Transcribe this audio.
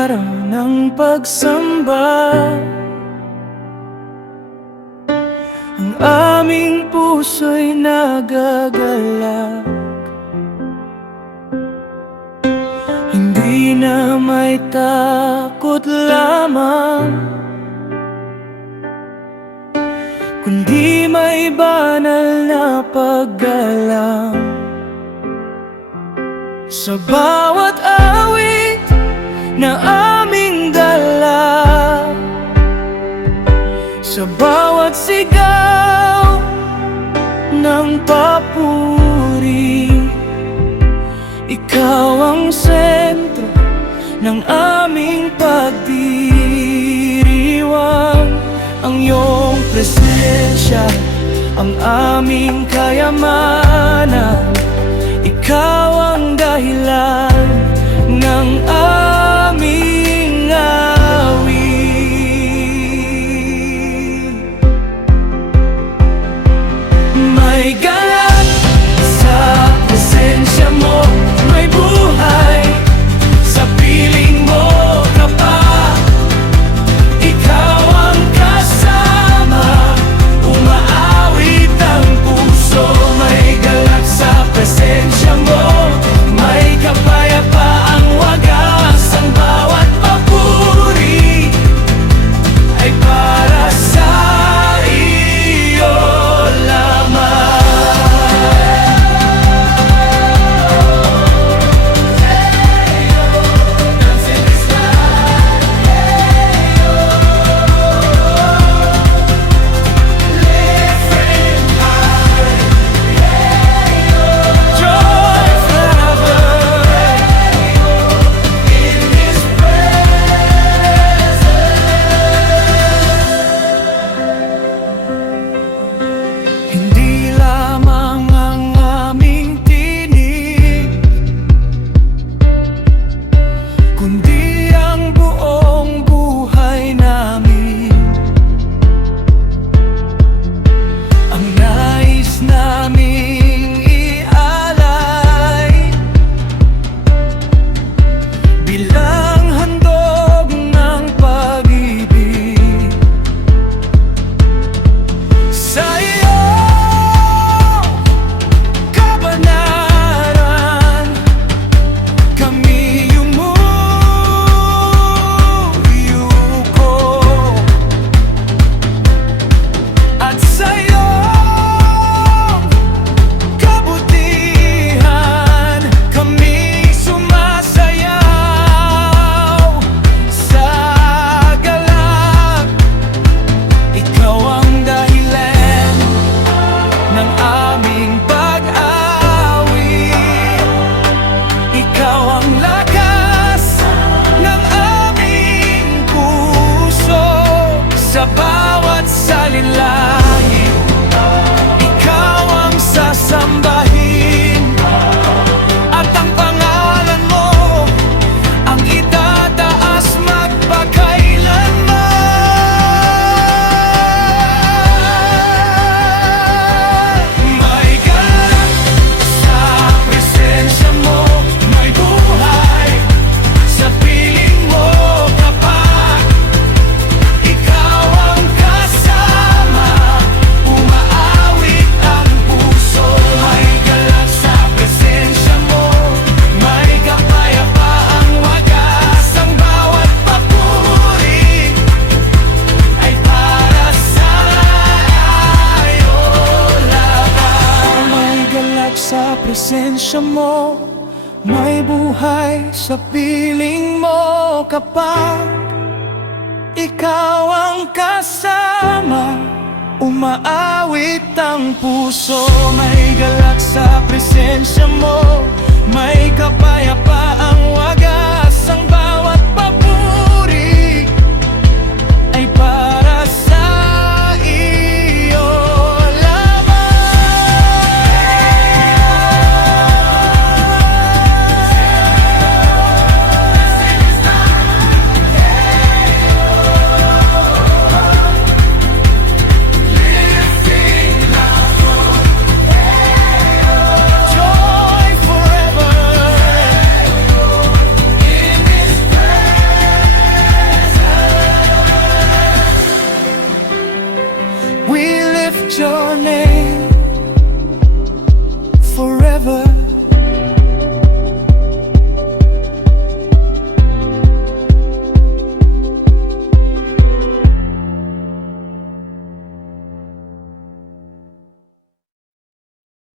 araw ng pagsamba, ang aming puso'y nagagalak. Hindi na may takot lamang, kundi may banal na paggalang. Sa bawat awit na aming dala, sa bawat sigaw ng papuri, ikaw ang sentro ng aming pagdiriwang. Ang iyong presensya ang aming kayamanan, ikaw ang dahilan ng aming awit. May galak sa presensya mo, may buhay sa piling mo kapag ikaw ang kasama. Umaawit ang puso, may galak sa presensya mo, may kapayapaang wagas. Ang bawat papuri ay para sa iyo lamang. Hindi lamang ang aming tinig, kundi ang buong buhay namin. Ang nais naming ialay bilang handog ng pag-ibig sa iyong kabanaran. Kami yumuyuko at sa iyong kabutihan kami sumasayaw sa galak. Ikaw ang dahilan ng aming pag-awit, ikaw ang lakas ng aming puso. Sa bawat salilahid, ikaw ang sasambahin, at ang pangalan mo ang itataas magpakailanman. May galak sa presensya mo, may buhay sa piling mo kapag ikaw ang kasama. Umaawit ang puso, may galak sa presensya mo, may kapayapaang wagas. Ang bawat papuri ay para sa iyo lamang. May galak sa presensya mo, may buhay sa piling mo kapag ikaw ang kasama. Umaawit ang puso, may galak sa presensya mo, may kapayapaang wagas. Ang bawat papuri ay para sa iyo lamang. emosyones